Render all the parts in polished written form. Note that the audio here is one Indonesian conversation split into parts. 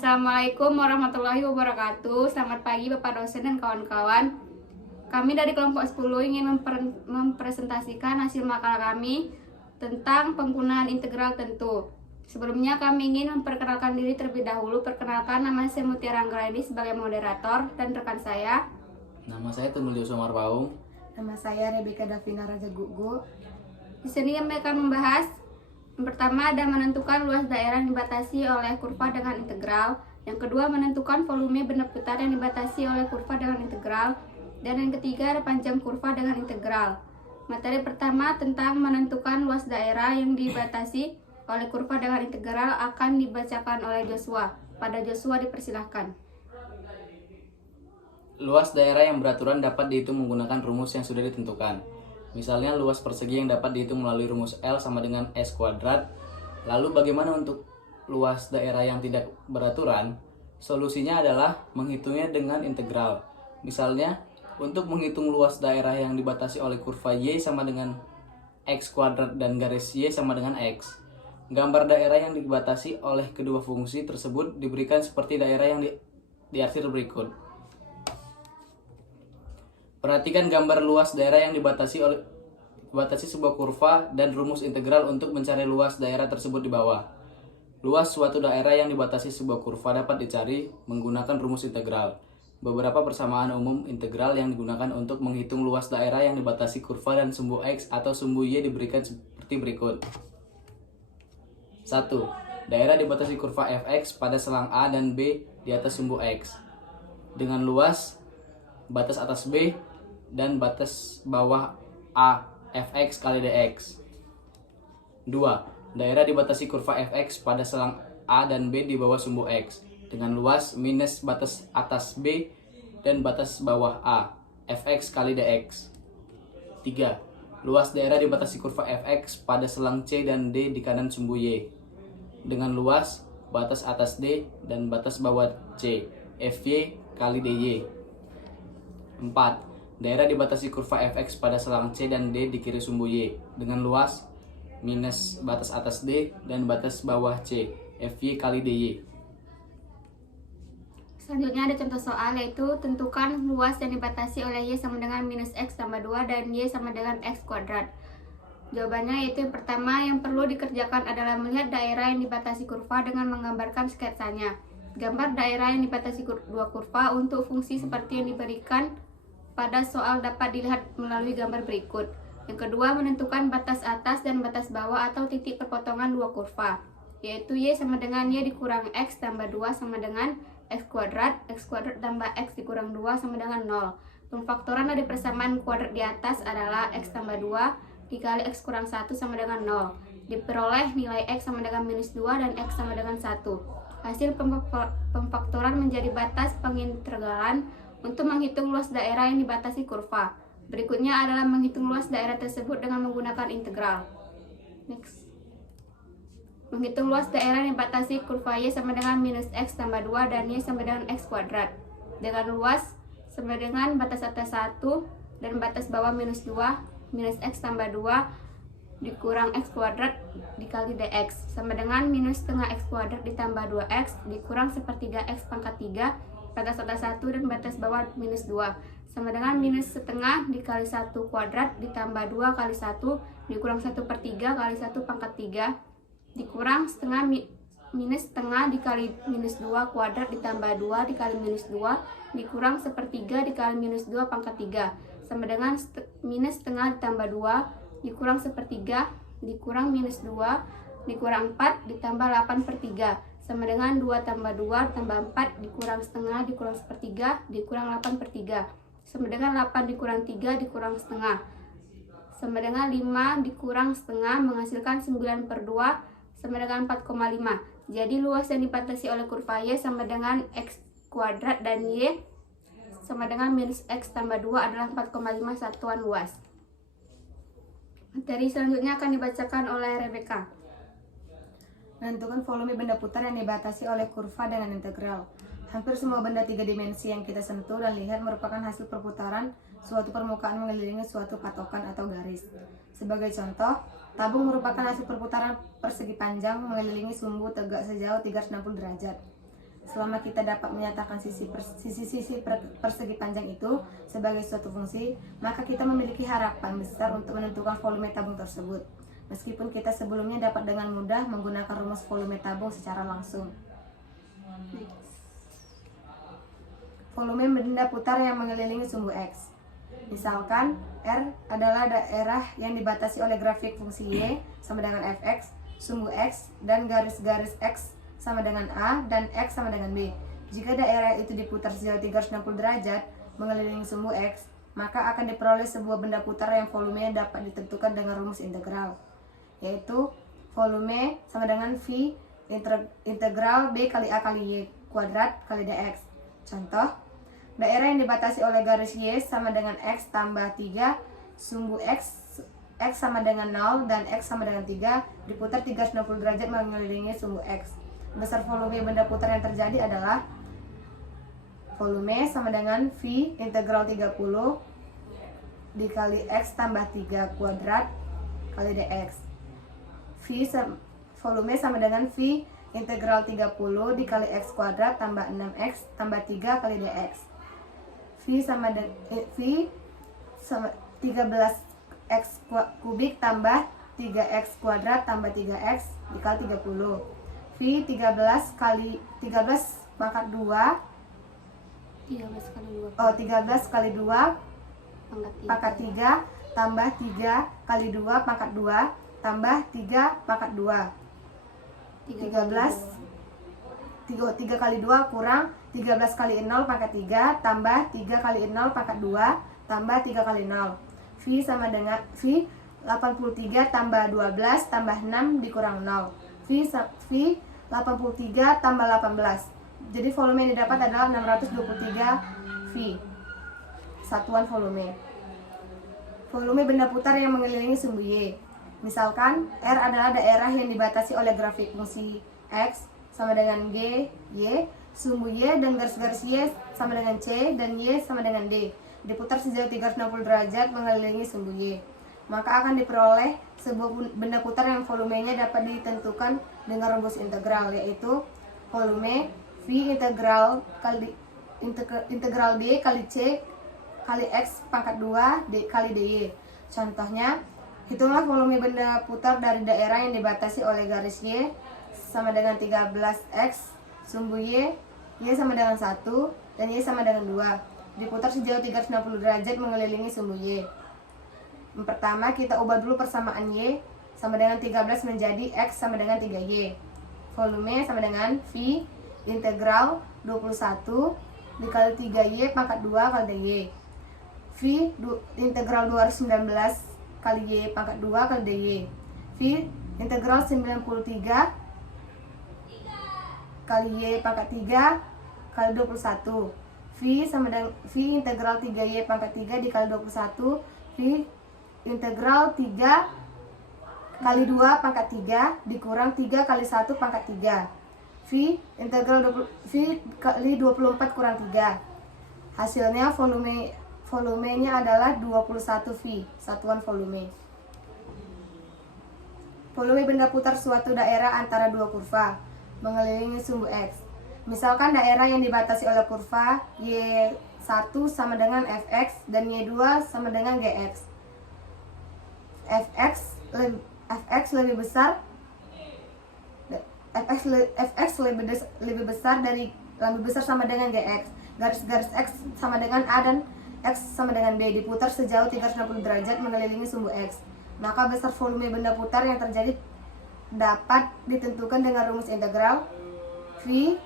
Assalamualaikum warahmatullahi wabarakatuh. Selamat pagi Bapak dosen dan kawan-kawan. Kami dari kelompok 10 ingin mempresentasikan hasil makalah kami tentang penggunaan integral tentu. Sebelumnya kami ingin memperkenalkan diri terlebih dahulu. Perkenalkan, nama saya Mutiara Anggraini sebagai moderator dan rekan saya. Nama saya Tunggul Joshua Marpaung. Nama saya Rebecca Davina Raja Gugu. Di sini kami akan membahas yang pertama ada menentukan luas daerah yang dibatasi oleh kurva dengan integral. Yang kedua menentukan volume benda putar yang dibatasi oleh kurva dengan integral. Dan yang ketiga ada panjang kurva dengan integral. Materi pertama tentang menentukan luas daerah yang dibatasi oleh kurva dengan integral akan dibacakan oleh Joshua. Pada Joshua dipersilahkan. Luas daerah yang beraturan dapat dihitung menggunakan rumus yang sudah ditentukan. Misalnya luas persegi yang dapat dihitung melalui rumus L sama dengan S kuadrat. Lalu bagaimana untuk luas daerah yang tidak beraturan? Solusinya adalah menghitungnya dengan integral. Misalnya, untuk menghitung luas daerah yang dibatasi oleh kurva Y sama dengan X kuadrat dan garis Y sama dengan X. Gambar daerah yang dibatasi oleh kedua fungsi tersebut diberikan seperti daerah yang diarsir berikut. Perhatikan gambar luas daerah yang dibatasi sebuah kurva dan rumus integral untuk mencari luas daerah tersebut di bawah. Luas suatu daerah yang dibatasi sebuah kurva dapat dicari menggunakan rumus integral. Beberapa persamaan umum integral yang digunakan untuk menghitung luas daerah yang dibatasi kurva dan sumbu X atau sumbu Y diberikan seperti berikut. 1. Daerah dibatasi kurva fx pada selang A dan B di atas sumbu X dengan luas batas atas B dan batas bawah A fx kali dx. 2. Daerah dibatasi kurva fx pada selang A dan B di bawah sumbu X dengan luas minus batas atas B dan batas bawah A fx kali dx. 3. Luas daerah dibatasi kurva fx pada selang C dan D di kanan sumbu Y dengan luas batas atas D dan batas bawah C fy kali dy. 4. Daerah dibatasi kurva fx pada selang C dan D di kiri sumbu Y dengan luas minus batas atas D dan batas bawah C fy kali dy. Selanjutnya ada contoh soal, yaitu tentukan luas yang dibatasi oleh Y sama dengan minus X tambah 2 dan Y sama dengan X kuadrat. Jawabannya yaitu yang pertama yang perlu dikerjakan adalah melihat daerah yang dibatasi kurva dengan menggambarkan sketsanya. Gambar daerah yang dibatasi dua kurva untuk fungsi seperti yang diberikan pada soal dapat dilihat melalui gambar berikut. Yang kedua, menentukan batas atas dan batas bawah atau titik perpotongan dua kurva, yaitu Y sama dengan Y dikurang X tambah 2 sama dengan X kuadrat tambah X dikurang 2 sama dengan 0. Pemfaktoran dari persamaan kuadrat di atas adalah X tambah 2 dikali X kurang 1 sama dengan 0. Diperoleh nilai X sama dengan minus 2 dan X sama dengan 1. Hasil pemfaktoran menjadi batas pengintegralan untuk menghitung luas daerah yang dibatasi kurva. Berikutnya adalah menghitung luas daerah tersebut dengan menggunakan integral. Next. Menghitung luas daerah yang dibatasi kurva Y sama dengan minus X tambah 2 dan Y sama dengan X kuadrat. Dengan luas sama dengan batas atas 1 dan batas bawah minus 2 minus X tambah 2 dikurang X kuadrat dikali dx sama dengan minus setengah X kuadrat ditambah 2X dikurang sepertiga X pangkat 3 batas atas 1 dan batas bawah minus 2 sama dengan minus setengah dikali 1 kuadrat ditambah 2 kali 1 dikurang 1/3 kali 1 pangkat 3 dikurang setengah minus setengah dikali minus 2 kuadrat ditambah 2 dikali minus 2 dikurang 1/3 dikali minus 2 pangkat 3 sama dengan minus setengah ditambah 2 dikurang 1/3 dikurang minus 2 dikurang 4 ditambah 8/3 sama dengan 2 tambah 2 tambah 4 dikurang setengah dikurang 1/3 dikurang 8/3 sama dengan 8 dikurang 3 dikurang setengah sama dengan 5 dikurang setengah menghasilkan 9/2 sama dengan 4,5. Jadi luas yang dibatasi oleh kurva Y sama dengan X kuadrat dan Y sama dengan minus X tambah 2 adalah 4,5 satuan luas. Materi selanjutnya akan dibacakan oleh Rebecca. Menentukan volume benda putar yang dibatasi oleh kurva dengan integral. Hampir semua benda 3 dimensi yang kita sentuh dan lihat merupakan hasil perputaran suatu permukaan mengelilingi suatu patokan atau garis. Sebagai contoh, tabung merupakan hasil perputaran persegi panjang mengelilingi sumbu tegak sejauh 360 derajat. Selama kita dapat menyatakan sisi persegi panjang itu sebagai suatu fungsi, maka kita memiliki harapan besar untuk menentukan volume tabung tersebut. Meskipun kita sebelumnya dapat dengan mudah menggunakan rumus volume tabung secara langsung. Volume benda putar yang mengelilingi sumbu X. Misalkan R adalah daerah yang dibatasi oleh grafik fungsi Y sama dengan fx, sumbu X, dan garis-garis X sama dengan A dan X sama dengan B. Jika daerah itu diputar sejauh 360 derajat mengelilingi sumbu X, maka akan diperoleh sebuah benda putar yang volumenya dapat ditentukan dengan rumus integral, yaitu volume sama dengan V integral B kali A kali Y kuadrat kali dx. Contoh, daerah yang dibatasi oleh garis Y sama dengan X tambah 3, sumbu X sama dengan 0 dan X sama dengan 3 diputar 360 derajat mengelilingi sumbu X. Besar volume benda putar yang terjadi adalah volume sama dengan V integral 30 dikali X tambah 3 kuadrat kali dx. Volume sama dengan V integral 30 dikali X kuadrat tambah 6X tambah 3 kali dx. V sama 13X kubik tambah 3X kuadrat tambah 3X dikali 30. V 13 pangkat 2 13 kali 2 pangkat 3 tambah 3 kali 2 pangkat 2 tambah 3 pangkat 2. 3 kali 2 kurang 13 kali 0 pangkat 3 tambah 3 kali 0 pangkat 2 tambah 3 kali 0. V sama dengan V 83 tambah 12 tambah 6 dikurang 0. V 83 tambah 18. Jadi volume yang didapat adalah 623 V. Satuan volume. Volume benda putar yang mengelilingi sumbu Y. Misalkan R adalah daerah yang dibatasi oleh grafik fungsi X sama dengan G, Y, sumbu Y dan garis-garis Y sama dengan C dan Y sama dengan D. Diputar sejauh 360 derajat mengelilingi sumbu Y. Maka akan diperoleh sebuah benda putar yang volumenya dapat ditentukan dengan rumus integral, yaitu volume V integral D kali C kali X pangkat 2 D kali DY. Contohnya, hitunglah volume benda putar dari daerah yang dibatasi oleh garis Y sama dengan 13X, sumbu Y sama dengan 1, dan Y sama dengan 2. Diputar sejauh 360 derajat mengelilingi sumbu Y. Yang pertama, kita ubah dulu persamaan Y sama dengan 13 menjadi X sama dengan 3Y. Volume sama dengan V integral 21 dikali 3Y pangkat 2 kali DY. V integral 219 kali Y pangkat 2 kali DY. V integral 93 kali Y pangkat 3 kali 21. V sama dengan V integral 3Y pangkat 3 dikali 21. V integral 3 kali 2 pangkat 3 dikurang 3 kali 1 pangkat 3. V integral V kali 24 kurang 3. Hasilnya volumenya adalah 21 V, satuan volume. Volume benda putar suatu daerah antara dua kurva mengelilingi sumbu X. Misalkan daerah yang dibatasi oleh kurva Y1 sama dengan Fx dan Y2 sama dengan Gx. Fx lebih besar sama dengan Gx. Garis-garis X sama dengan A dan X sama dengan B diputar sejauh 360 derajat mengelilingi sumbu X. Maka besar volume benda putar yang terjadi dapat ditentukan dengan rumus integral. V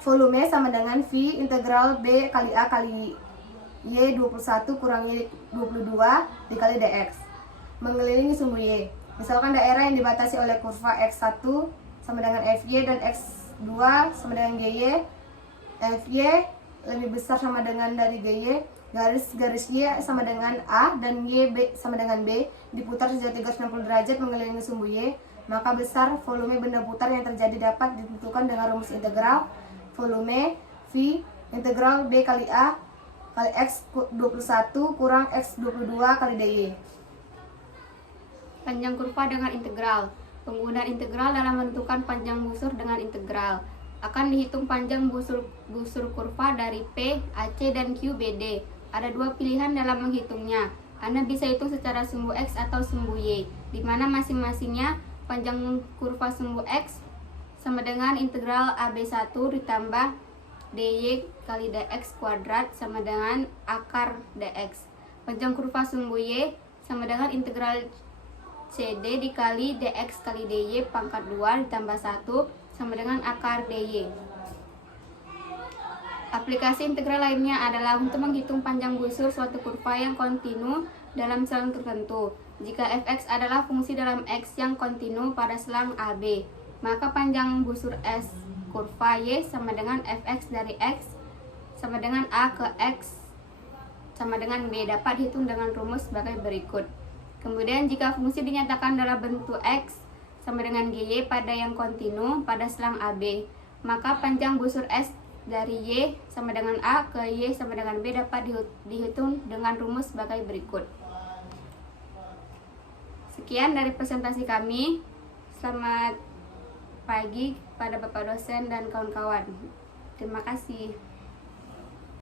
volume sama dengan V integral B kali A kali Y21 kurang Y22 dikali dx. Mengelilingi sumbu Y. Misalkan daerah yang dibatasi oleh kurva X1 sama dengan FY dan X2 sama dengan GY. FY lebih besar sama dengan dari GY. Garis-garis Y sama dengan A dan YB sama dengan B diputar sejauh 360 derajat mengelilingi sumbu Y. Maka besar volume benda putar yang terjadi dapat ditentukan dengan rumus integral. Volume V integral B kali A kali X21 kurang X22 kali DY. Panjang kurva dengan integral. Penggunaan integral dalam menentukan panjang busur dengan integral. akan dihitung panjang busur kurva dari P, AC, dan Q, BD. Ada dua pilihan dalam menghitungnya. Anda bisa hitung secara sumbu X atau sumbu Y, di mana masing-masingnya panjang kurva sumbu X sama dengan integral AB1 ditambah DY kali DX kuadrat sama dengan akar DX. Panjang kurva sumbu Y sama dengan integral CD dikali DX kali DY pangkat 2 ditambah 1 sama dengan akar DY. Aplikasi integral lainnya adalah untuk menghitung panjang busur suatu kurva yang kontinu dalam selang tertentu. Jika fx adalah fungsi dalam x yang kontinu pada selang AB, maka panjang busur S kurva Y sama dengan fx dari x sama dengan A ke x sama dengan B, dapat dihitung dengan rumus sebagai berikut. Kemudian jika fungsi dinyatakan dalam bentuk x sama dengan GY pada yang kontinu pada selang AB, maka panjang busur S dari Y sama dengan A ke Y sama dengan B dapat dihitung dengan rumus sebagai berikut. Sekian dari presentasi kami. Selamat pagi pada Bapak dosen dan kawan-kawan. Terima kasih.